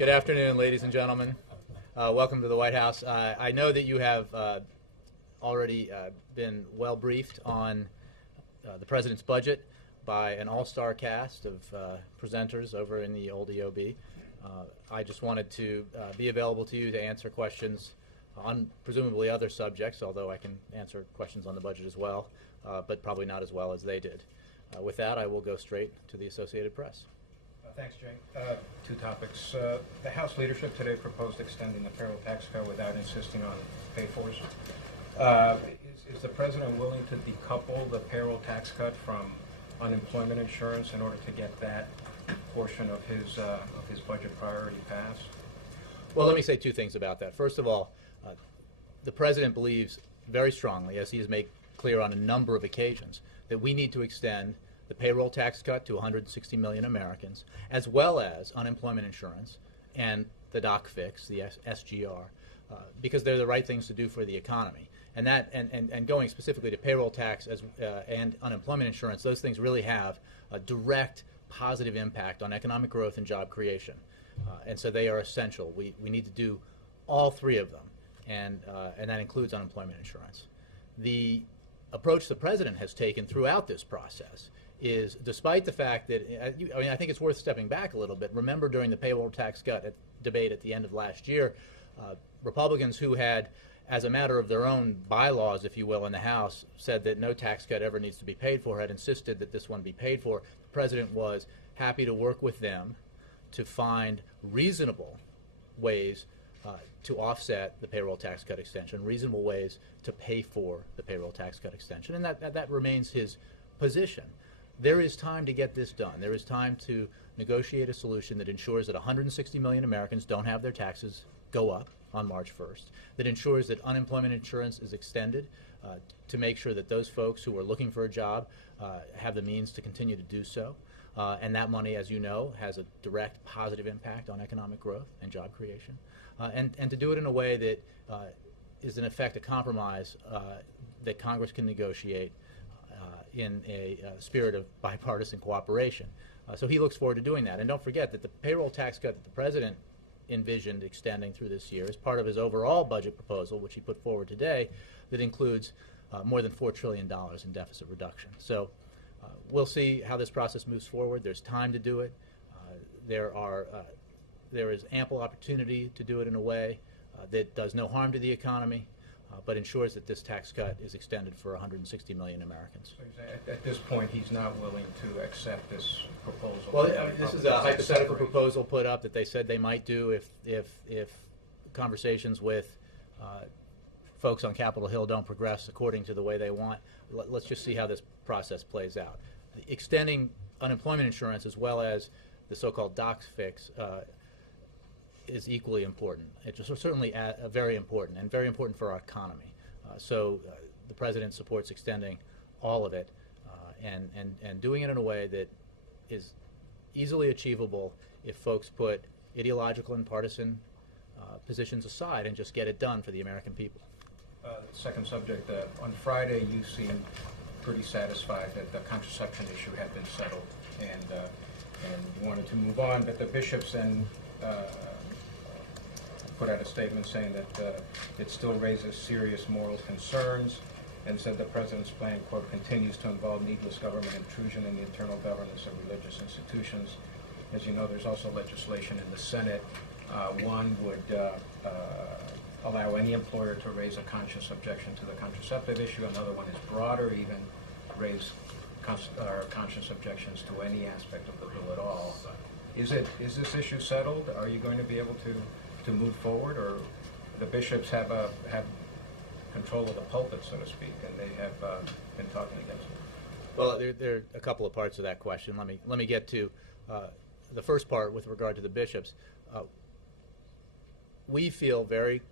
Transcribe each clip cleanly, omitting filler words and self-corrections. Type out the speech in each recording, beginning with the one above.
Good afternoon, ladies and gentlemen. Welcome to the White House. I know that you have already been well briefed on the President's budget by an all-star cast of presenters over in the old EOB. I just wanted to be available to you to answer questions on presumably other subjects, although I can answer questions on the budget as well, but probably not as well as they did. With that, I will go straight to the Associated Press. Thanks, Jay. Two topics. The House leadership today proposed extending the payroll tax cut without insisting on pay-fors. Is the President willing to decouple the payroll tax cut from unemployment insurance in order to get that portion of his budget priority passed? Well, let me say two things about that. First of all, the President believes very strongly, as he has made clear on a number of occasions, that we need to extend the payroll tax cut to 160 million Americans, as well as unemployment insurance and the doc fix, the SGR, because they're the right things to do for the economy. And that, and going specifically to payroll tax and unemployment insurance, those things really have a direct positive impact on economic growth and job creation. And so they are essential. We need to do all three of them, and that includes unemployment insurance. The approach the President has taken throughout this process is, despite the fact that, I think it's worth stepping back a little bit. Remember, during the payroll tax cut debate at the end of last year, Republicans who had, as a matter of their own bylaws, if you will, in the House, said that no tax cut ever needs to be paid for, had insisted that this one be paid for. The President was happy to work with them to find reasonable ways to offset the payroll tax cut extension, reasonable ways to pay for the payroll tax cut extension, and that remains his position. There is time to get this done. There is time to negotiate a solution that ensures that 160 million Americans don't have their taxes go up on March 1st, that ensures that unemployment insurance is extended to make sure that those folks who are looking for a job have the means to continue to do so. And that money, as you know, has a direct positive impact on economic growth and job creation. And to do it in a way that is, in effect, a compromise that Congress can negotiate in a spirit of bipartisan cooperation. So he looks forward to doing that. And don't forget that the payroll tax cut that the President envisioned extending through this year is part of his overall budget proposal, which he put forward today, that includes more than $4 trillion in deficit reduction. So we'll see how this process moves forward. There's time to do it. There is ample opportunity to do it in a way that does no harm to the economy, but ensures that this tax cut is extended for 160 million Americans. So at this point, he's not willing to accept this proposal? Well, this is a hypothetical proposal put up that they said they might do if conversations with folks on Capitol Hill don't progress according to the way they want. Let's just see how this process plays out. Extending unemployment insurance as well as the so-called doc fix is equally important. It's certainly very important, and very important for our economy. So the President supports extending all of it and doing it in a way that is easily achievable if folks put ideological and partisan positions aside and just get it done for the American people. Second subject, on Friday you seemed pretty satisfied that the contraception issue had been settled and you wanted to move on, but the bishops then put out a statement saying that it still raises serious moral concerns, and said the President's plan, quote, continues to involve needless government intrusion in the internal governance of religious institutions. As you know, there's also legislation in the Senate. One would allow any employer to raise a conscious objection to the contraceptive issue. Another one is broader, even raise conscious objections to any aspect of the bill at all. Is this issue settled? Are you going to be able to move forward, or the bishops have control of the pulpit, so to speak, and they have been talking against it? Well, there are a couple of parts of that question. Let me get to the first part with regard to the bishops. We feel very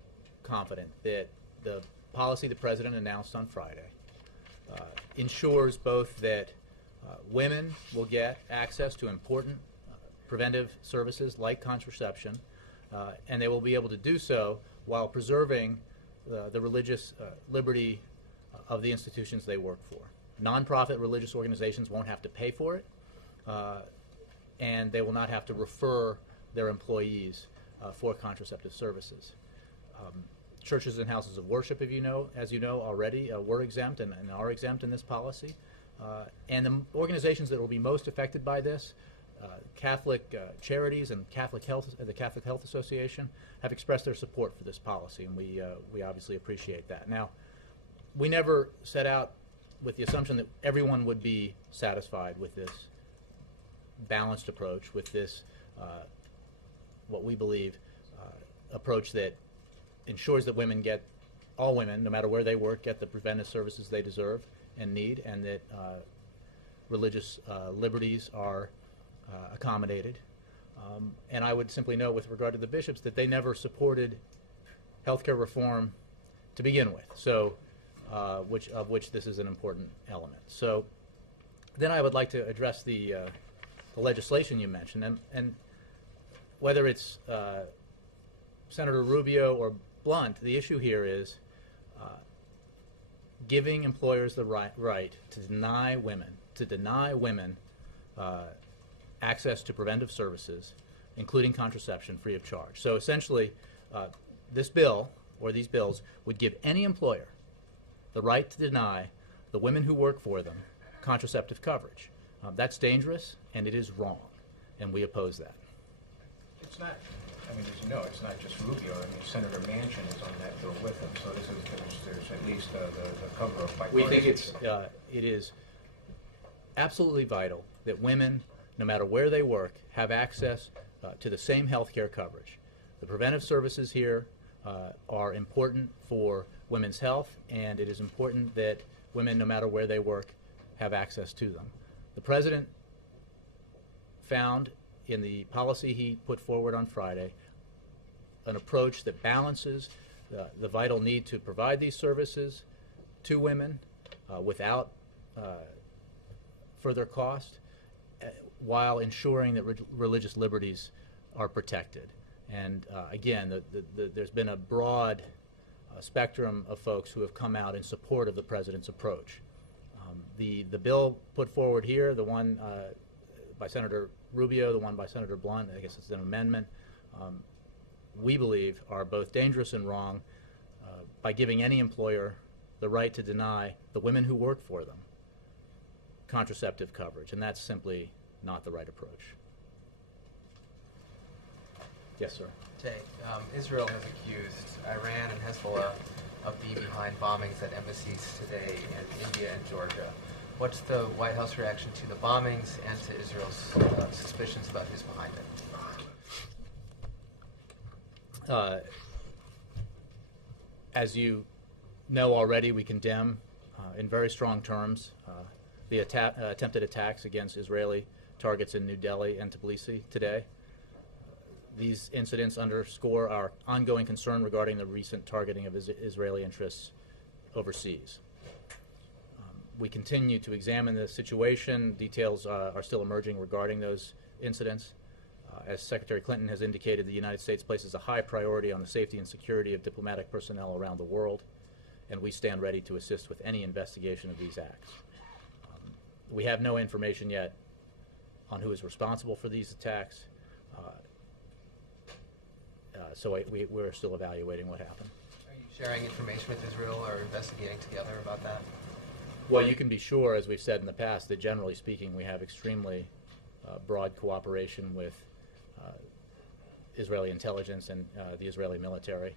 confident that the policy the President announced on Friday ensures both that women will get access to important preventive services like contraception, and they will be able to do so while preserving the religious liberty of the institutions they work for. Nonprofit religious organizations won't have to pay for it, and they will not have to refer their employees for contraceptive services. Churches and houses of worship, as you know already, were exempt and are exempt in this policy. And the organizations that will be most affected by this, Catholic charities and the Catholic Health Association, have expressed their support for this policy, and we obviously appreciate that. Now, we never set out with the assumption that everyone would be satisfied with this balanced approach, with this what we believe approach that ensures that all women, no matter where they work, get the preventive services they deserve and need, and that religious liberties are accommodated. And I would simply note, with regard to the bishops, that they never supported healthcare reform to begin with, so of which this is an important element. So then I would like to address the legislation you mentioned, and whether it's Senator Rubio or Blunt, the issue here is giving employers the right to deny women access to preventive services, including contraception, free of charge. So essentially, this bill, or these bills, would give any employer the right to deny the women who work for them contraceptive coverage. That's dangerous, and it is wrong, and we oppose that. It's not, I mean, as you know, it's not just Rubio. I mean, Senator Manchin is on that bill with him, so there's at least the cover of bipartisan. We think it is absolutely vital that women, no matter where they work, have access to the same health care coverage. The preventive services here are important for women's health, and it is important that women, no matter where they work, have access to them. The President found in the policy he put forward on Friday an approach that balances the vital need to provide these services to women without further cost, while ensuring that religious liberties are protected. And again, there's been a broad spectrum of folks who have come out in support of the President's approach. The bill put forward here, the one by Senator Rubio, the one by Senator Blunt, I guess it's an amendment, we believe are both dangerous and wrong by giving any employer the right to deny the women who work for them contraceptive coverage, and that's simply not the right approach. Yes, sir. Jay, Israel has accused Iran and Hezbollah of being behind bombings at embassies today in India and Georgia. What's the White House reaction to the bombings and to Israel's suspicions about who's behind it? As you know already, we condemn in very strong terms the attempted attacks against Israeli targets in New Delhi and Tbilisi today. These incidents underscore our ongoing concern regarding the recent targeting of Israeli interests overseas. We continue to examine the situation. Details are still emerging regarding those incidents. As Secretary Clinton has indicated, the United States places a high priority on the safety and security of diplomatic personnel around the world, and we stand ready to assist with any investigation of these acts. We have no information yet on who is responsible for these attacks, so we're still evaluating what happened. Are you sharing information with Israel or investigating together about that? Well, you can be sure, as we've said in the past, that generally speaking, we have extremely broad cooperation with Israeli intelligence and the Israeli military,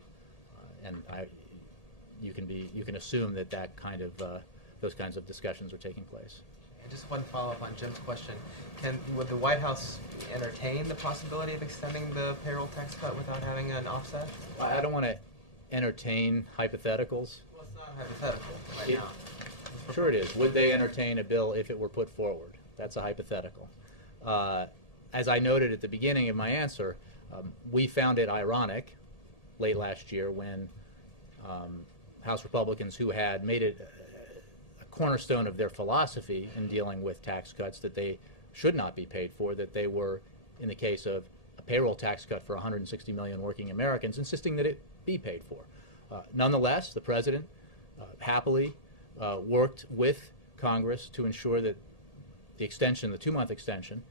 and you can assume that those kinds of discussions are taking place. And just one follow-up on Jim's question: would the White House entertain the possibility of extending the payroll tax cut without having an offset? I don't want to entertain hypotheticals. Well, it's not hypothetical right now. Sure it is. Would they entertain a bill if it were put forward? That's a hypothetical. As I noted at the beginning of my answer, we found it ironic late last year when House Republicans who had made it a cornerstone of their philosophy in dealing with tax cuts that they should not be paid for, that they were, in the case of a payroll tax cut for 160 million working Americans, insisting that it be paid for. Nonetheless, the President happily worked with Congress to ensure that the 2-month extension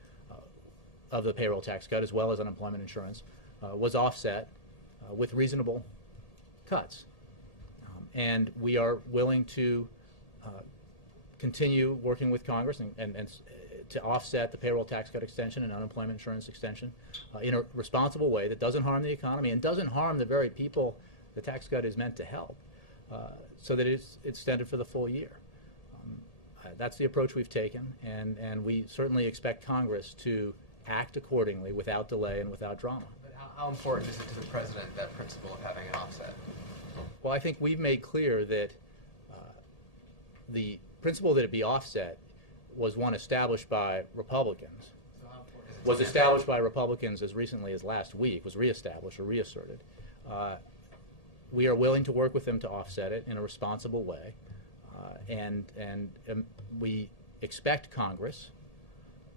of the payroll tax cut, as well as unemployment insurance, was offset with reasonable cuts. And we are willing to continue working with Congress and to offset the payroll tax cut extension and unemployment insurance extension in a responsible way that doesn't harm the economy and doesn't harm the very people the tax cut is meant to help, so that it's extended for the full year. That's the approach we've taken, and we certainly expect Congress to act accordingly without delay and without drama. But how important is it to the president, that principle of having an offset? Well, I think we've made clear that the principle that it be offset was one established by Republicans. So how important is it? Was established by Republicans as recently as last week, was reestablished or reasserted. We are willing to work with them to offset it in a responsible way, and we expect Congress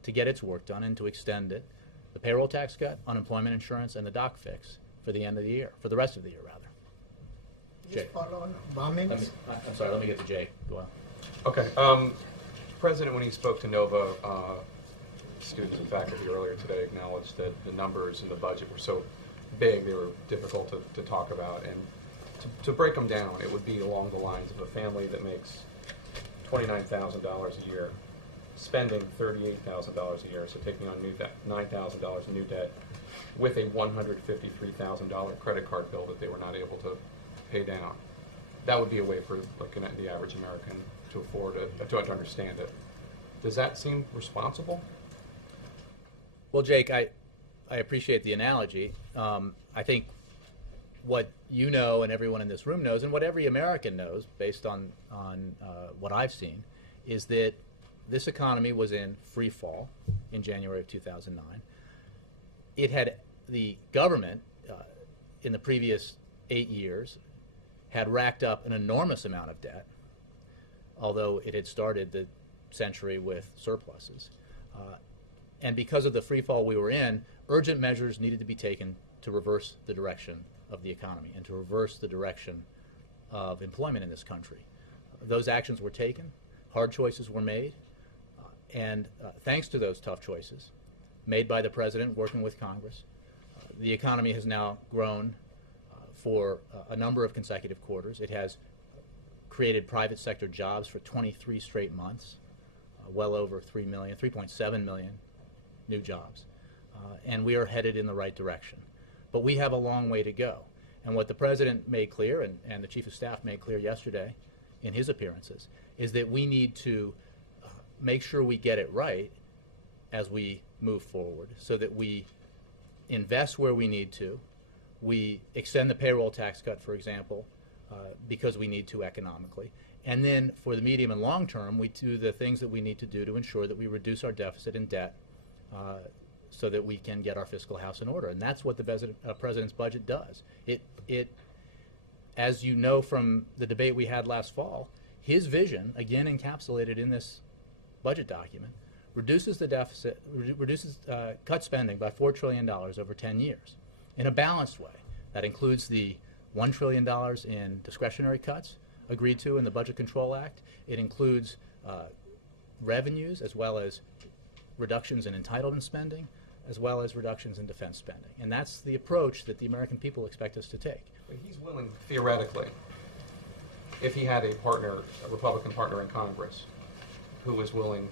to get its work done and to extend it, the payroll tax cut, unemployment insurance, and the doc fix for the end of the year, for the rest of the year, rather. Jay. Just follow on bombings. I'm sorry, let me get to Jay. Go on. Okay. President, when he spoke to NOVA students and faculty earlier today, acknowledged that the numbers in the budget were so big they were difficult to talk about. And to break them down, it would be along the lines of a family that makes $29,000 a year, spending $38,000 a year, so taking on $9,000 in new debt, with a $153,000 credit card bill that they were not able to pay down. That would be a way for the average American to afford it, to understand it. Does that seem responsible? Well, Jake, I appreciate the analogy. I think what you know and everyone in this room knows, and what every American knows, based on what I've seen, is that this economy was in free fall in January of 2009. It had, the government in the previous 8 years had racked up an enormous amount of debt, although it had started the century with surpluses. And because of the free fall we were in, urgent measures needed to be taken to reverse the direction of the economy and to reverse the direction of employment in this country. Those actions were taken, hard choices were made, and thanks to those tough choices made by the president working with Congress, the economy has now grown for a number of consecutive quarters. It has created private sector jobs for 23 straight months, well over 3.7 million new jobs. And we are headed in the right direction. But we have a long way to go. And what the president made clear, and the chief of staff made clear yesterday in his appearances, is that we need to make sure we get it right as we move forward, so that we invest where we need to. We extend the payroll tax cut, for example, because we need to economically. And then for the medium and long term, we do the things that we need to do to ensure that we reduce our deficit and debt so that we can get our fiscal house in order. And that's what the president's budget does. It, as you know from the debate we had last fall, his vision, again encapsulated in this budget document, reduces the deficit, cuts spending by $4 trillion over 10 years in a balanced way. That includes the $1 trillion in discretionary cuts agreed to in the Budget Control Act. It includes revenues as well as reductions in entitlement spending, as well as reductions in defense spending. And that's the approach that the American people expect us to take. But he's willing, theoretically, if he had a partner, a Republican partner in Congress, who was willing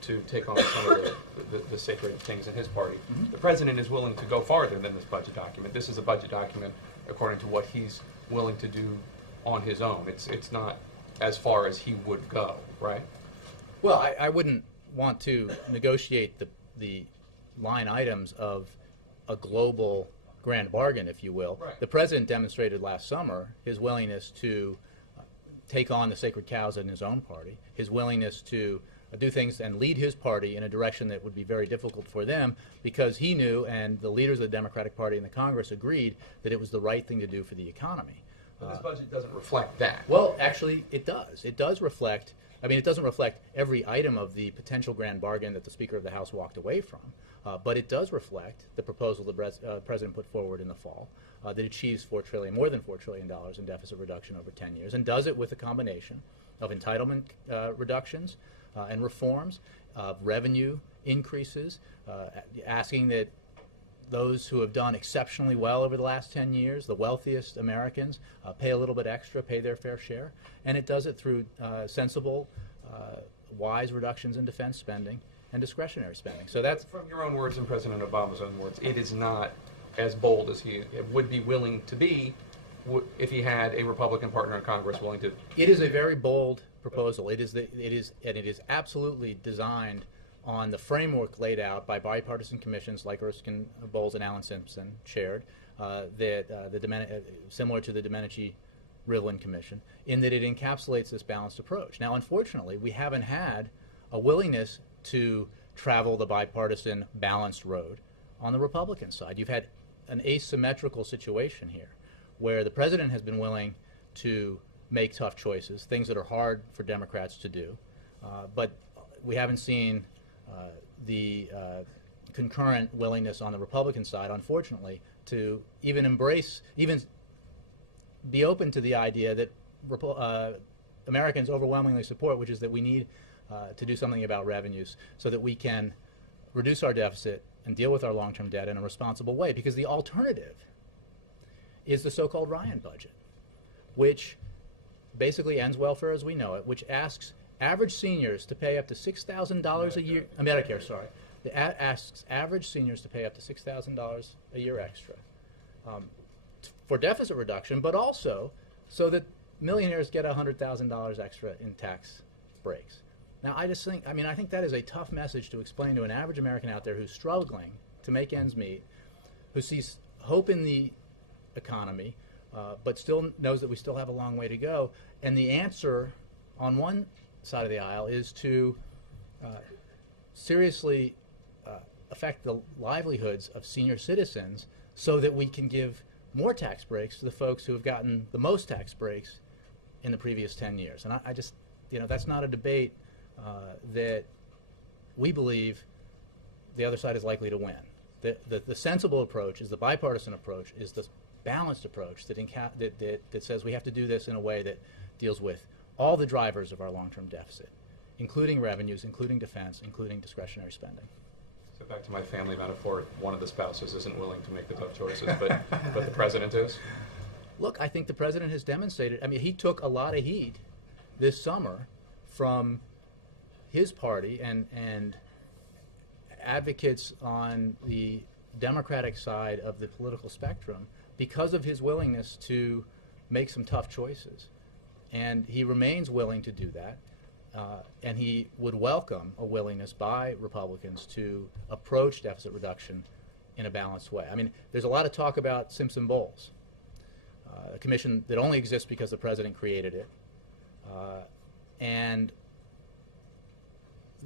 to take on some of the sacred things in his party. Mm-hmm. The president is willing to go farther than this budget document. This is a budget document according to what he's willing to do on his own. It's not as far as he would go, right? Well, I wouldn't want to negotiate the line items of a global grand bargain, if you will. Right. The president demonstrated last summer his willingness to take on the sacred cows in his own party, his willingness to do things and lead his party in a direction that would be very difficult for them, because he knew, and the leaders of the Democratic Party and the Congress agreed, that it was the right thing to do for the economy. But this budget doesn't reflect that. Well, actually, it does. It does reflect, it doesn't reflect every item of the potential grand bargain that the Speaker of the House walked away from, but it does reflect the proposal the President put forward in the fall that achieves more than $4 trillion in deficit reduction over 10 years, and does it with a combination of entitlement reductions and reforms, revenue increases, asking that those who have done exceptionally well over the last 10 years, the wealthiest Americans, pay a little bit extra, pay their fair share, and it does it through sensible, wise reductions in defense spending and discretionary spending. So that's From your own words and President Obama's own words, it is not as bold as he would be willing to be if he had a Republican partner in Congress willing to. It is a very bold proposal. It is absolutely designed on the framework laid out by bipartisan commissions like Erskine Bowles and Alan Simpson chaired, similar to the Domenici-Rivlin Commission, in that it encapsulates this balanced approach. Now, unfortunately, we haven't had a willingness to travel the bipartisan balanced road on the Republican side. You've had an asymmetrical situation here, where the president has been willing to make tough choices, things that are hard for Democrats to do, but we haven't seen the concurrent willingness on the Republican side, unfortunately, to even embrace, even be open to the idea that Americans overwhelmingly support, which is that we need to do something about revenues so that we can reduce our deficit and deal with our long-term debt in a responsible way, because the alternative is the so-called Ryan budget, which basically ends welfare as we know it, which asks average seniors to pay up to $6,000 a year, Medicare, sorry. It asks average seniors to pay up to $6,000 a year extra for deficit reduction, but also so that millionaires get $100,000 extra in tax breaks. Now, I think that is a tough message to explain to an average American out there who's struggling to make ends meet, who sees hope in the economy, but still knows that we still have a long way to go. And the answer on one side of the aisle is to seriously affect the livelihoods of senior citizens so that we can give more tax breaks to the folks who have gotten the most tax breaks in the previous 10 years. And I just, that's not a debate that we believe the other side is likely to win. The sensible approach is the bipartisan approach, is the balanced approach that says we have to do this in a way that deals with all the drivers of our long-term deficit, including revenues, including defense, including discretionary spending. So back to my family metaphor, one of the spouses isn't willing to make the tough choices, but the president is? Look, I think the president has demonstrated, he took a lot of heat this summer from his party and advocates on the Democratic side of the political spectrum because of his willingness to make some tough choices. And he remains willing to do that. And he would welcome a willingness by Republicans to approach deficit reduction in a balanced way. There's a lot of talk about Simpson-Bowles, a commission that only exists because the president created it, and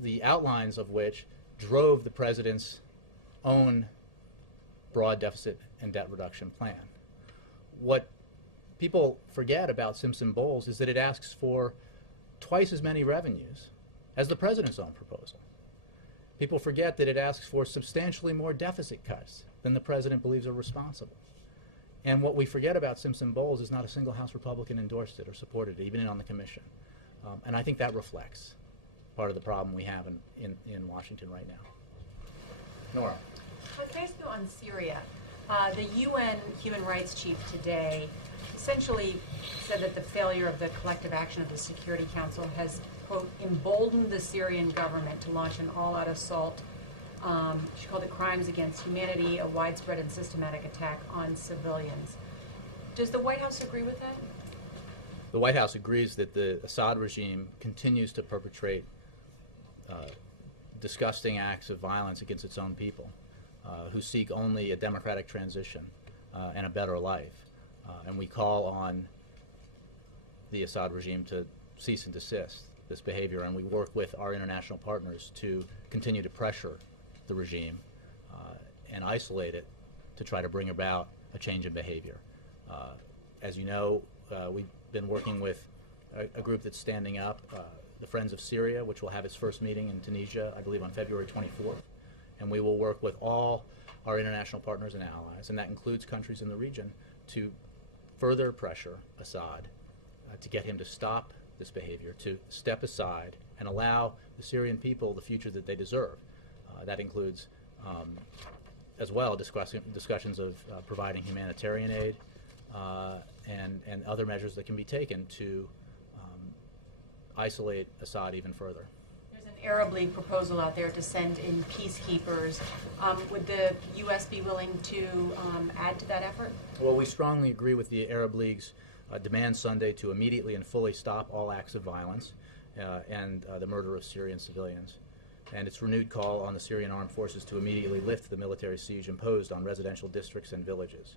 the outlines of which drove the president's own broad deficit and debt reduction plan. What people forget about Simpson-Bowles is that it asks for twice as many revenues as the president's own proposal. People forget that it asks for substantially more deficit cuts than the president believes are responsible. And what we forget about Simpson-Bowles is not a single House Republican endorsed it or supported it, even on the commission. And I think that reflects part of the problem we have in Washington right now. Nora. Can I ask you on Syria? The UN Human Rights Chief today essentially said that the failure of the collective action of the Security Council has, quote, emboldened the Syrian government to launch an all-out assault. She called it crimes against humanity, a widespread and systematic attack on civilians. Does the White House agree with that? The White House agrees that the Assad regime continues to perpetrate disgusting acts of violence against its own people who seek only a democratic transition and a better life. And we call on the Assad regime to cease and desist this behavior, and we work with our international partners to continue to pressure the regime and isolate it to try to bring about a change in behavior. As you know, we've been working with a group that's standing up, the Friends of Syria, which will have its first meeting in Tunisia, I believe on February 24th. And we will work with all our international partners and allies, and that includes countries in the region, to further pressure Assad to get him to stop this behavior, to step aside and allow the Syrian people the future that they deserve. That includes as well discussions of providing humanitarian aid and other measures that can be taken to isolate Assad even further. There's an Arab League proposal out there to send in peacekeepers. Would the U.S. be willing to add to that effort? Well, we strongly agree with the Arab League's demand Sunday to immediately and fully stop all acts of violence and the murder of Syrian civilians, and its renewed call on the Syrian armed forces to immediately lift the military siege imposed on residential districts and villages.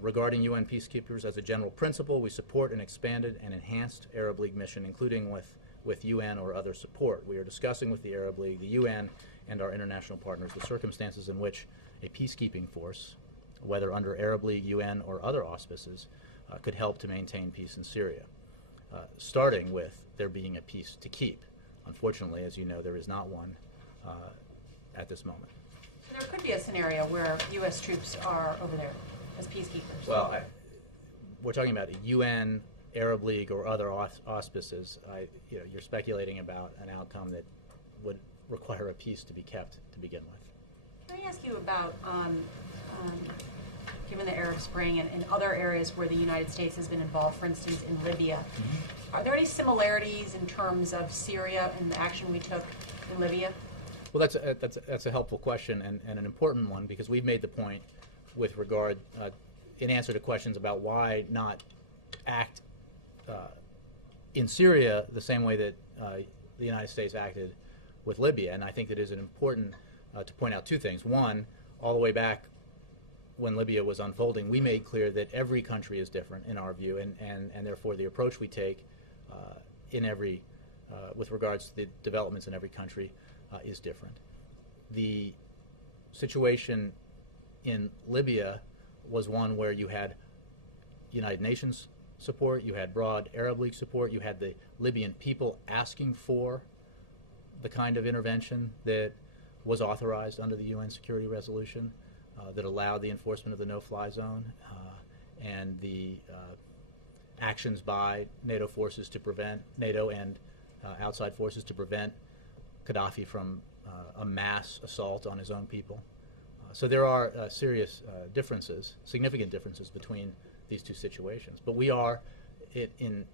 Regarding UN peacekeepers, as a general principle, we support an expanded and enhanced Arab League mission, including with UN or other support. We are discussing with the Arab League, the UN, and our international partners the circumstances in which a peacekeeping force, whether under Arab League, UN, or other auspices, could help to maintain peace in Syria, starting with there being a peace to keep. Unfortunately, as you know, there is not one at this moment. So there could be a scenario where U.S. troops are over there as peacekeepers. Well, we're talking about a UN, Arab League, or other auspices. You're speculating about an outcome that would require a peace to be kept to begin with. Can I ask you about, given the Arab Spring and other areas where the United States has been involved, for instance, in Libya, are there any similarities in terms of Syria and the action we took in Libya? Well, that's a helpful question and an important one, because we've made the point with regard, in answer to questions about why not act in Syria the same way that the United States acted with Libya. And I think that it is important to point out two things. One, all the way back when Libya was unfolding, we made clear that every country is different in our view, and therefore the approach we take with regards to the developments in every country is different. The situation in Libya was one where you had United Nations support, you had broad Arab League support, you had the Libyan people asking for the kind of intervention that was authorized under the UN Security Resolution that allowed the enforcement of the no-fly zone and the actions by NATO forces to prevent, NATO and outside forces to prevent Gaddafi from a mass assault on his own people. So there are serious differences, significant differences between these two situations. But we are, in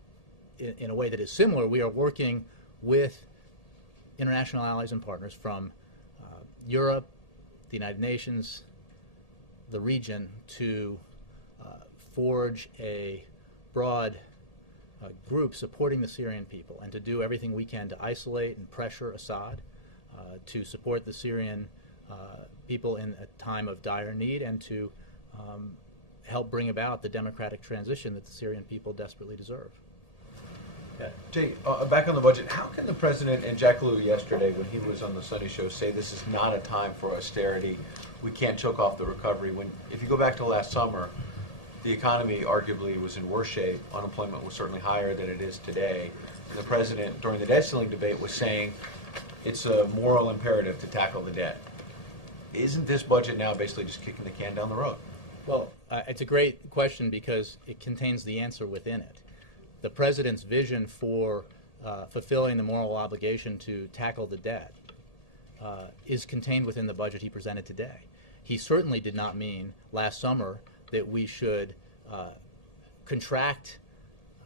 a way that is similar, we are working with international allies and partners from Europe, the United Nations, the region, to forge a broad group supporting the Syrian people and to do everything we can to isolate and pressure Assad, to support the Syrian people in a time of dire need, and to help bring about the democratic transition that the Syrian people desperately deserve. Yeah. Jay, back on the budget, how can the president and Jack Lew yesterday, when he was on the Sunday show, say this is not a time for austerity, we can't choke off the recovery, when, if you go back to last summer, the economy arguably was in worse shape, unemployment was certainly higher than it is today, and the president, during the debt ceiling debate, was saying it's a moral imperative to tackle the debt. Isn't this budget now basically just kicking the can down the road? Well, it's a great question because it contains the answer within it. The president's vision for fulfilling the moral obligation to tackle the debt is contained within the budget he presented today. He certainly did not mean last summer that we should contract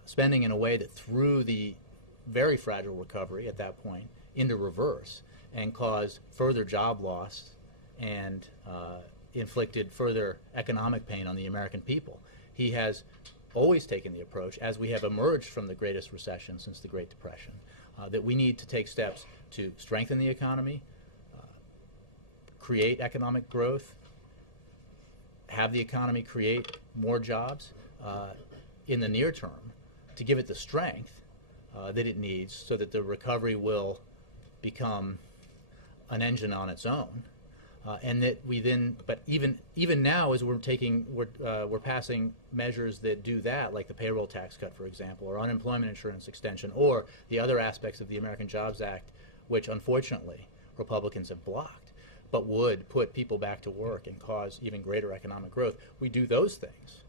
spending in a way that threw the very fragile recovery at that point into reverse and caused further job loss and inflicted further economic pain on the American people. He has always taken the approach, as we have emerged from the greatest recession since the Great Depression, that we need to take steps to strengthen the economy, create economic growth, have the economy create more jobs in the near term to give it the strength that it needs so that the recovery will become an engine on its own. And that we then, but even now, as we're passing measures that do that, like the payroll tax cut, for example, or unemployment insurance extension, or the other aspects of the American Jobs Act, which unfortunately Republicans have blocked, but would put people back to work and cause even greater economic growth. We do those things.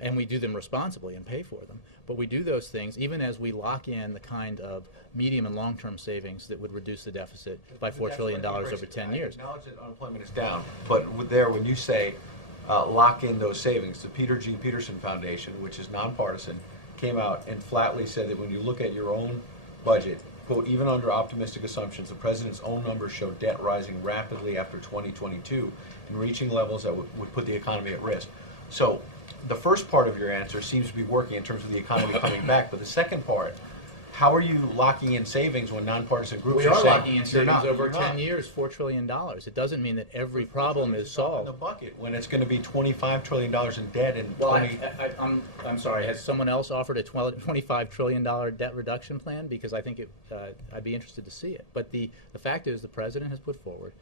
and we do them responsibly and pay for them. But we do those things even as we lock in the kind of medium and long-term savings that would reduce the deficit by $4 trillion over 10 years. I acknowledge that unemployment is down, but when you say lock in those savings, the Peter G. Peterson Foundation, which is nonpartisan, came out and flatly said that when you look at your own budget, quote, even under optimistic assumptions, the president's own numbers show debt rising rapidly after 2022 and reaching levels that would put the economy at risk. So the first part of your answer seems to be working in terms of the economy coming back, but the second part, how are you locking in savings when nonpartisan groups We are are saying locking in you're savings not, over you're 10 not. years, $4 trillion. It doesn't mean that every problem is In solved. the bucket when it's going to be $25 trillion in debt in Well, 20. I'm sorry. Has someone else offered a $25 trillion debt reduction plan? Because I think I'd be interested to see it. But the fact is, the president has put forward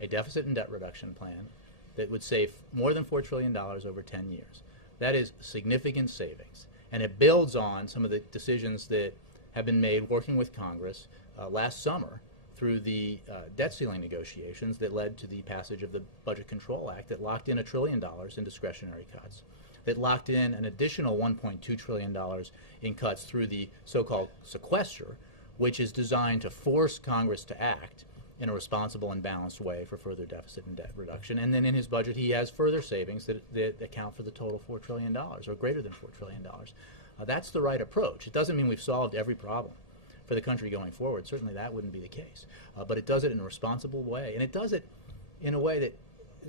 a deficit and debt reduction plan that would save more than $4 trillion over 10 years. That is significant savings, and it builds on some of the decisions that have been made working with Congress last summer through the debt ceiling negotiations that led to the passage of the Budget Control Act that locked in $1 trillion in discretionary cuts, that locked in an additional $1.2 trillion in cuts through the so-called sequester, which is designed to force Congress to act in a responsible and balanced way for further deficit and debt reduction. And then in his budget, he has further savings that account for the total $4 trillion, or greater than $4 trillion. That's the right approach. It doesn't mean we've solved every problem for the country going forward. Certainly that wouldn't be the case. But it does it in a responsible way, and it does it in a way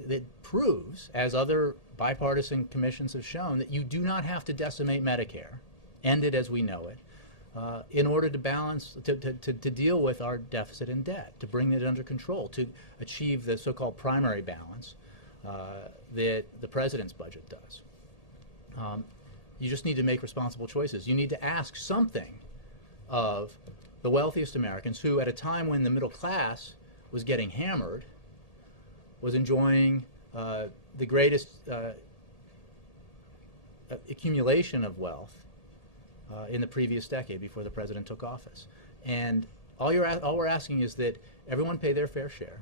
that proves, as other bipartisan commissions have shown, that you do not have to decimate Medicare, end it as we know it, in order to balance, to deal with our deficit and debt, to bring it under control, to achieve the so-called primary balance that the president's budget does. You just need to make responsible choices. You need to ask something of the wealthiest Americans who, at a time when the middle class was getting hammered, was enjoying the greatest accumulation of wealth in the previous decade before the president took office. And all we're asking is that everyone pay their fair share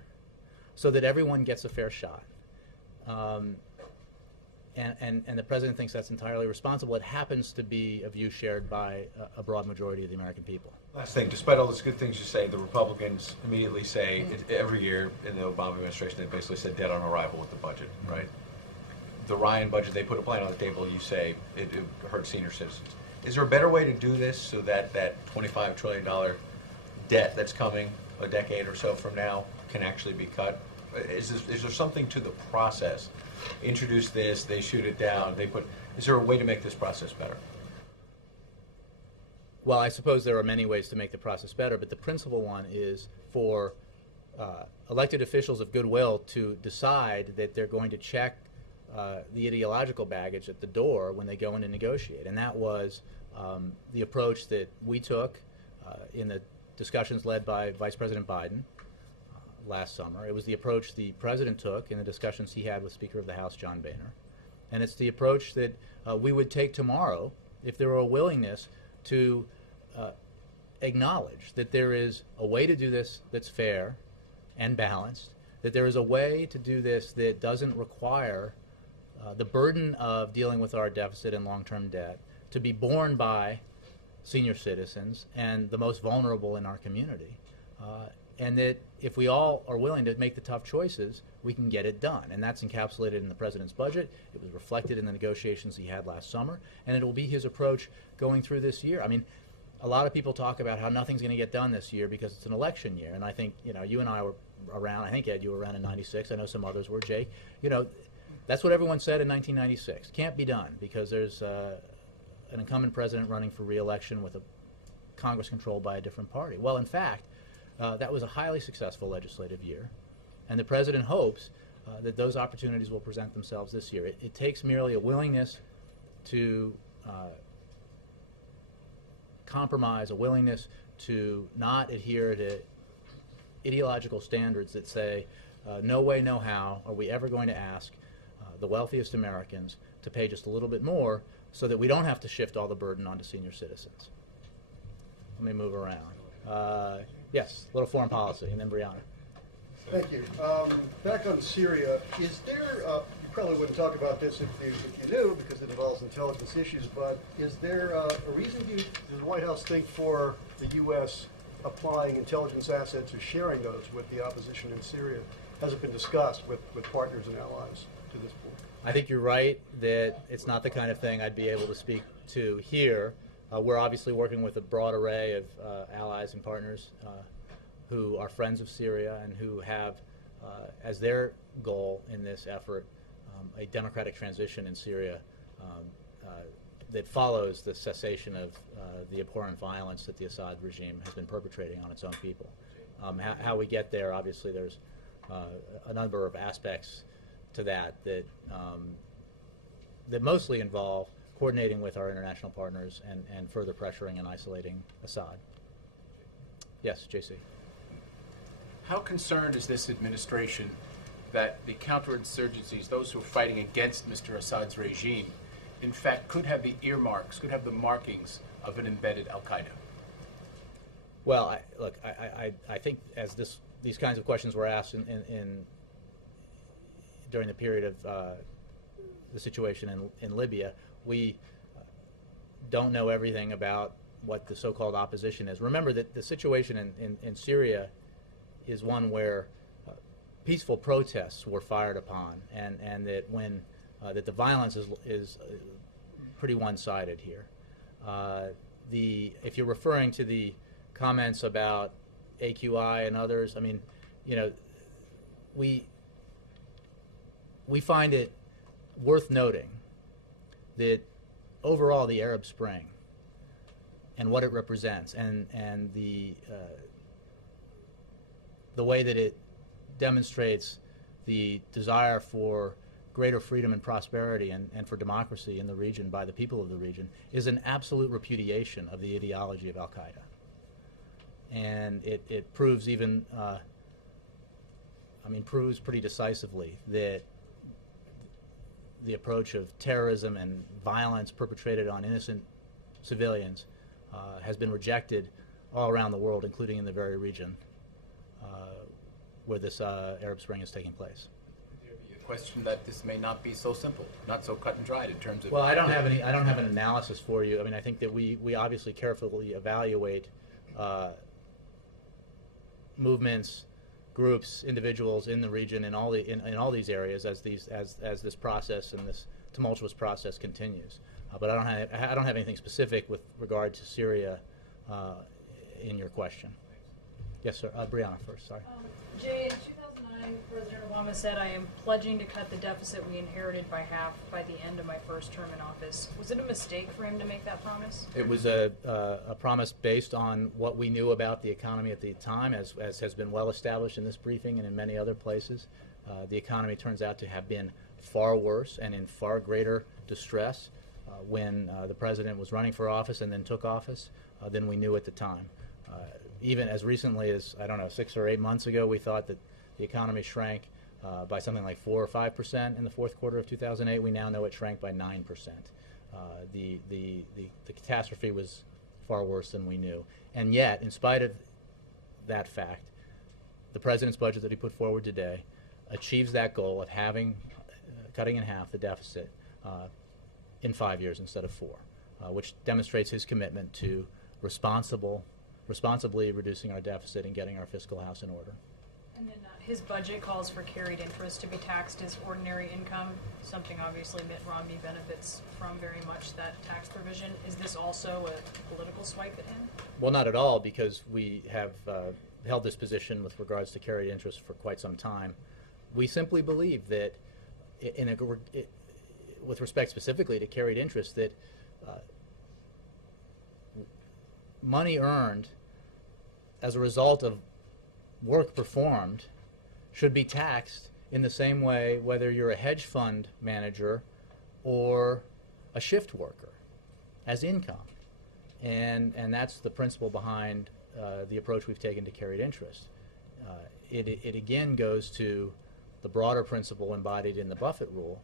so that everyone gets a fair shot. And the president thinks that's entirely responsible. It happens to be a view shared by a broad majority of the American people. Last thing, despite all those good things you say, the Republicans immediately say every year in the Obama administration they basically said dead on arrival with the budget, right? The Ryan budget, they put a plan on the table, you say it hurts senior citizens. Is there a better way to do this so that that $25 trillion debt that's coming a decade or so from now can actually be cut? Is there something to the process? Introduce this, they shoot it down, is there a way to make this process better? Well, I suppose there are many ways to make the process better, but the principal one is for elected officials of goodwill to decide that they're going to check the ideological baggage at the door when they go in to negotiate. And that was the approach that we took in the discussions led by Vice President Biden last summer. It was the approach the president took in the discussions he had with Speaker of the House John Boehner. And it's the approach that we would take tomorrow if there were a willingness to acknowledge that there is a way to do this that's fair and balanced, that there is a way to do this that doesn't require the burden of dealing with our deficit and long-term debt to be borne by senior citizens and the most vulnerable in our community. And that if we all are willing to make the tough choices, we can get it done. And that's encapsulated in the president's budget. It was reflected in the negotiations he had last summer. And it will be his approach going through this year. I mean, a lot of people talk about how nothing's going to get done this year because it's an election year. And I think, you and I were around. I think, Ed, you were around in 96. I know some others were. Jake, that's what everyone said in 1996. Can't be done because there's an incumbent president running for re-election with a Congress controlled by a different party. Well, in fact, that was a highly successful legislative year, and the president hopes that those opportunities will present themselves this year. It takes merely a willingness to compromise, a willingness to not adhere to ideological standards that say, no way, no how are we ever going to ask the wealthiest Americans to pay just a little bit more so that we don't have to shift all the burden onto senior citizens. Let me move around. Yes, a little foreign policy, and then Brianna. Thank you. Back on Syria, is there, probably wouldn't talk about this if you knew, because it involves intelligence issues, but is there a reason does the White House think for the U.S. applying intelligence assets or sharing those with the opposition in Syria? Has it been discussed with partners and allies to this point? I think you're right that it's not the kind of thing I'd be able to speak to here. We're obviously working with a broad array of allies and partners who are friends of Syria and who have as their goal in this effort a democratic transition in Syria that follows the cessation of the abhorrent violence that the Assad regime has been perpetrating on its own people. How we get there, obviously, there's a number of aspects to that that mostly involve coordinating with our international partners and further pressuring and isolating Assad. Yes, JC. How concerned is this administration that the counterinsurgencies, those who are fighting against Mr. Assad's regime, in fact could have the earmarks, could have the markings of an embedded al-Qaeda? Well, I think as these kinds of questions were asked during the period of the situation in Libya, we don't know everything about what the so-called opposition is. Remember that the situation in Syria is one where peaceful protests were fired upon, and that when that the violence is pretty one-sided here. If you're referring to the comments about AQI and others, I mean, you know, we find it worth noting that overall the Arab Spring and what it represents and the way that it demonstrates the desire for greater freedom and prosperity and for democracy in the region by the people of the region is an absolute repudiation of the ideology of al-Qaeda. And it proves even, proves pretty decisively that the approach of terrorism and violence perpetrated on innocent civilians has been rejected all around the world, including in the very region where this Arab Spring is taking place. Would there be a question that this may not be so simple, not so cut and dried in terms of... Well, I don't have an analysis for you. I mean, I think that we obviously carefully evaluate movements, groups, individuals in the region in all these areas as this process and this tumultuous process continues. But I don't have anything specific with regard to Syria in your question. Yes, sir. Brianna first. Sorry. Jay, in 2009, President Obama said, "I am pledging to cut the deficit we inherited by half by the end of my first term in office." Was it a mistake for him to make that promise? It was a promise based on what we knew about the economy at the time, as has been well established in this briefing and in many other places. The economy turns out to have been far worse and in far greater distress when the president was running for office and then took office than we knew at the time. Even as recently as, 6 or 8 months ago, we thought that the economy shrank by something like 4 or 5% in the fourth quarter of 2008. We now know it shrank by 9%. The catastrophe was far worse than we knew. And yet, in spite of that fact, the president's budget that he put forward today achieves that goal of cutting in half the deficit in 5 years instead of 4, which demonstrates his commitment to responsibly reducing our deficit and getting our fiscal house in order. And then his budget calls for carried interest to be taxed as ordinary income, something obviously Mitt Romney benefits from very much, that tax provision. Is this also a political swipe at him? Well, not at all, because we have held this position with regards to carried interest for quite some time. We simply believe that, with respect specifically to carried interest, that money earned as a result of work performed should be taxed in the same way whether you're a hedge fund manager or a shift worker as income. And that's the principle behind the approach we've taken to carried interest. It again goes to the broader principle embodied in the Buffett rule,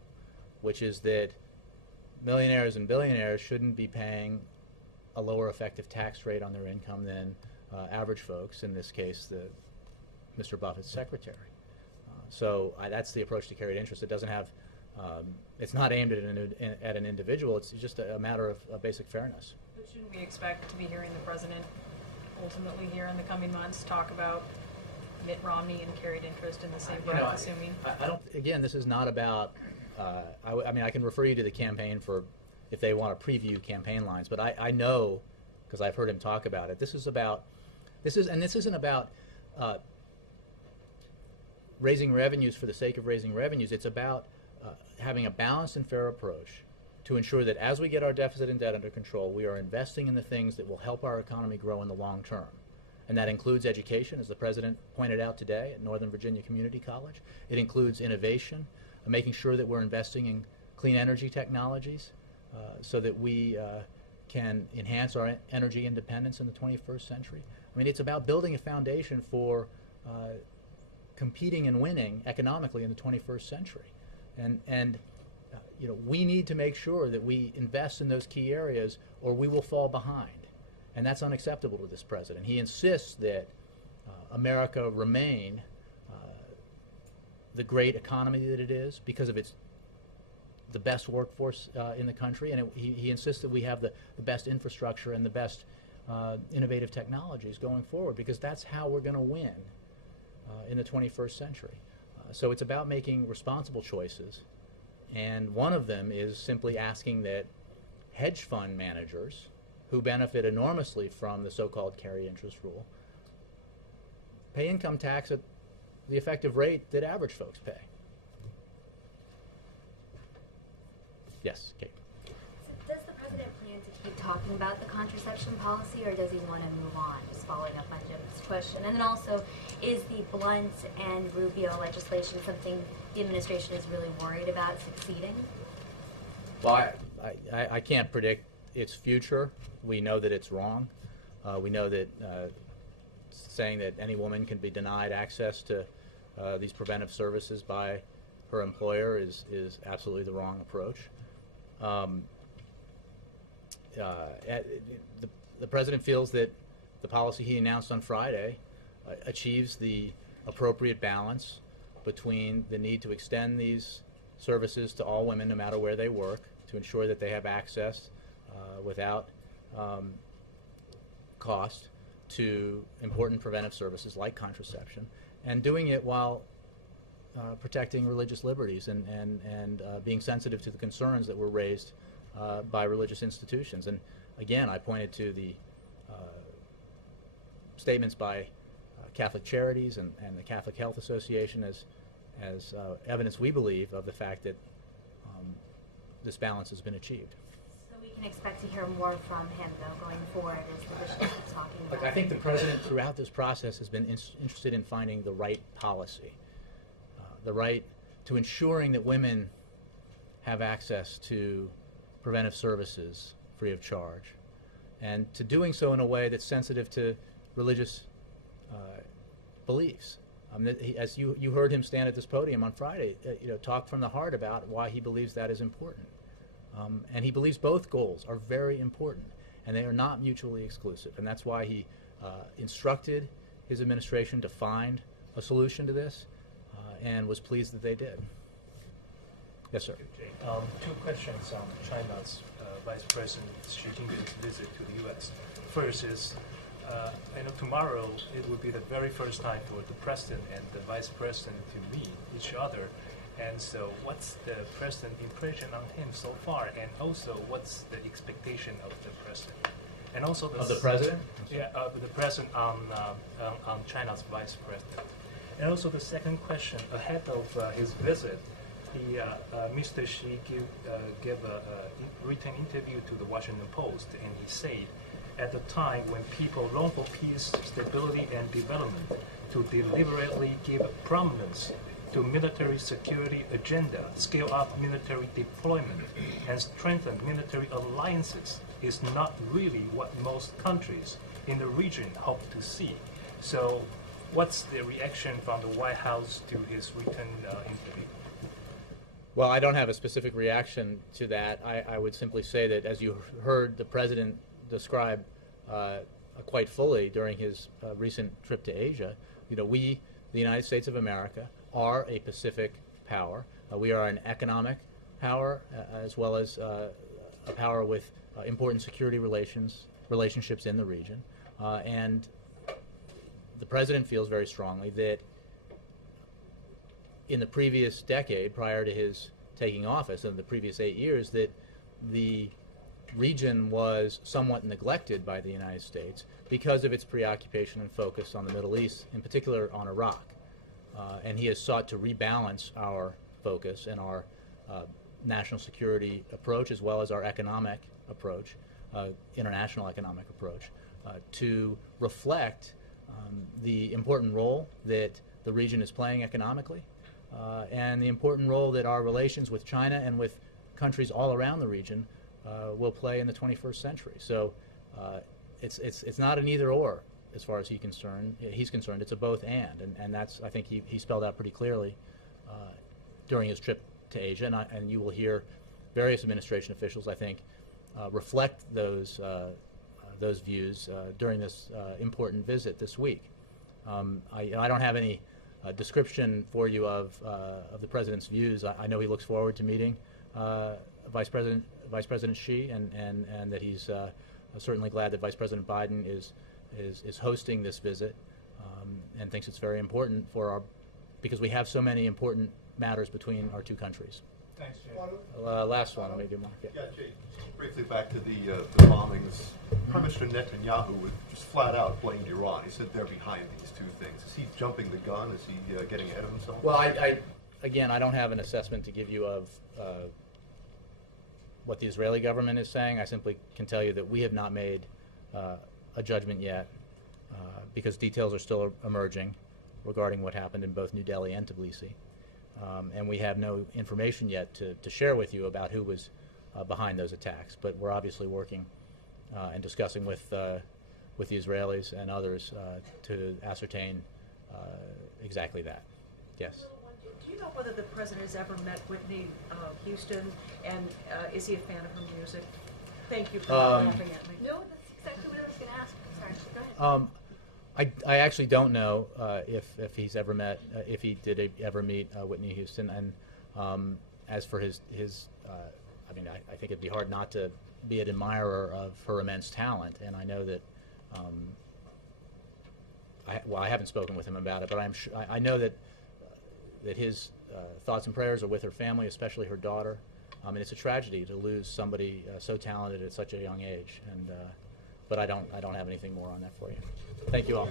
which is that millionaires and billionaires shouldn't be paying a lower effective tax rate on their income than average folks, in this case, Mr. Buffett's secretary. So that's the approach to carried interest. It doesn't have It's not aimed at an individual. It's just a matter of basic fairness. But shouldn't we expect to be hearing the president ultimately here in the coming months talk about Mitt Romney and carried interest in the same breath, assuming? I don't. Again, this is not about. I mean, I can refer you to the campaign for if they want to preview campaign lines. But I know, because I've heard him talk about it. This isn't about raising revenues for the sake of raising revenues. It's about having a balanced and fair approach to ensure that as we get our deficit and debt under control, we are investing in the things that will help our economy grow in the long term. And that includes education, as the president pointed out today at Northern Virginia Community College. It includes innovation, making sure that we're investing in clean energy technologies so that we can enhance our energy independence in the 21st century. I mean, it's about building a foundation for competing and winning economically in the 21st century. And we need to make sure that we invest in those key areas or we will fall behind. And that's unacceptable to this president. He insists that America remain the great economy that it is because of the best workforce in the country, and he insists that we have the best infrastructure and the best innovative technologies going forward because that's how we're going to win in the 21st century. So it's about making responsible choices, and one of them is simply asking that hedge fund managers who benefit enormously from the so-called carry interest rule pay income tax at the effective rate that average folks pay. Yes, Kate. So does the president plan to keep talking about the contraception policy, or does he want to move on? Just following up on Jim's question. And then also, is the Blunt and Rubio legislation something the administration is really worried about succeeding? Well, I can't predict its future. We know that it's wrong. We know that saying that any woman can be denied access to these preventive services by her employer is absolutely the wrong approach. The president feels that the policy he announced on Friday achieves the appropriate balance between the need to extend these services to all women no matter where they work, to ensure that they have access without cost to important preventive services like contraception, and doing it while protecting religious liberties and being sensitive to the concerns that were raised by religious institutions. And again, I pointed to the statements by Catholic Charities and the Catholic Health Association as evidence, we believe, of the fact that this balance has been achieved. So we can expect to hear more from him, though, going forward as the bishop keeps talking about. I think the president, throughout this process, has been interested in finding the right policy, the right to ensuring that women have access to preventive services free of charge, and to doing so in a way that's sensitive to religious beliefs. As you heard him stand at this podium on Friday, talk from the heart about why he believes that is important. And he believes both goals are very important, and they are not mutually exclusive. And that's why he instructed his administration to find a solution to this, and was pleased that they did. Yes, sir. Two questions on China's Vice President Xi Jinping's visit to the U.S. First is, I know tomorrow it will be the very first time for the President and the Vice President to meet each other. And so what's the President's impression on him so far? And also, what's the expectation of the President? And also Of the President? Yeah, the President on China's Vice President. And also the second question, ahead of his visit, Mr. Xi gave a written interview to the Washington Post, and he said, at the time when people long for peace, stability, and development, to deliberately give prominence to military security agenda, scale up military deployment, and strengthen military alliances is not really what most countries in the region hope to see. So what's the reaction from the White House to his written interview? Well, I don't have a specific reaction to that. I would simply say that, as you heard the President describe quite fully during his recent trip to Asia, we, the United States of America, are a Pacific power. We are an economic power as well as a power with important security relationships in the region. And the President feels very strongly that in the previous decade, prior to his taking office, in the previous 8 years, that the region was somewhat neglected by the United States because of its preoccupation and focus on the Middle East, in particular on Iraq. And he has sought to rebalance our focus and our national security approach as well as our economic approach, international economic approach, to reflect the important role that the region is playing economically and the important role that our relations with China and with countries all around the region will play in the 21st century. So it's not an either or as far as he's concerned. It's a both and that's, I think he spelled out pretty clearly during his trip to Asia, and you will hear various administration officials, I think, reflect those views during this important visit this week. I don't have any description for you of the President's views. I know he looks forward to meeting Vice President Xi, and that he's certainly glad that Vice President Biden is hosting this visit, and thinks it's very important because we have so many important matters between our two countries. Thanks, Jay. Last one, maybe Mark. Yeah, Jay, just briefly back to the bombings. Prime Minister Netanyahu would just flat out blamed Iran. He said they're behind these two things. Is he jumping the gun? Is he getting ahead of himself? Well, again, I don't have an assessment to give you of what the Israeli government is saying. I simply can tell you that we have not made a judgment yet because details are still emerging regarding what happened in both New Delhi and Tbilisi. And we have no information yet to share with you about who was behind those attacks. But we're obviously working and discussing with the Israelis and others to ascertain exactly that. Yes. Do you know whether the President has ever met Whitney Houston, and is he a fan of her music? Thank you for laughing at me. No, that's exactly what I was going to ask. Sorry, go ahead. I actually don't know if he's ever met, if he did ever meet Whitney Houston. And as for his I mean, I think it'd be hard not to be an admirer of her immense talent. And I know that, I haven't spoken with him about it, but I know that his thoughts and prayers are with her family, especially her daughter. And it's a tragedy to lose somebody so talented at such a young age. And but I don't have anything more on that for you. Thank you all.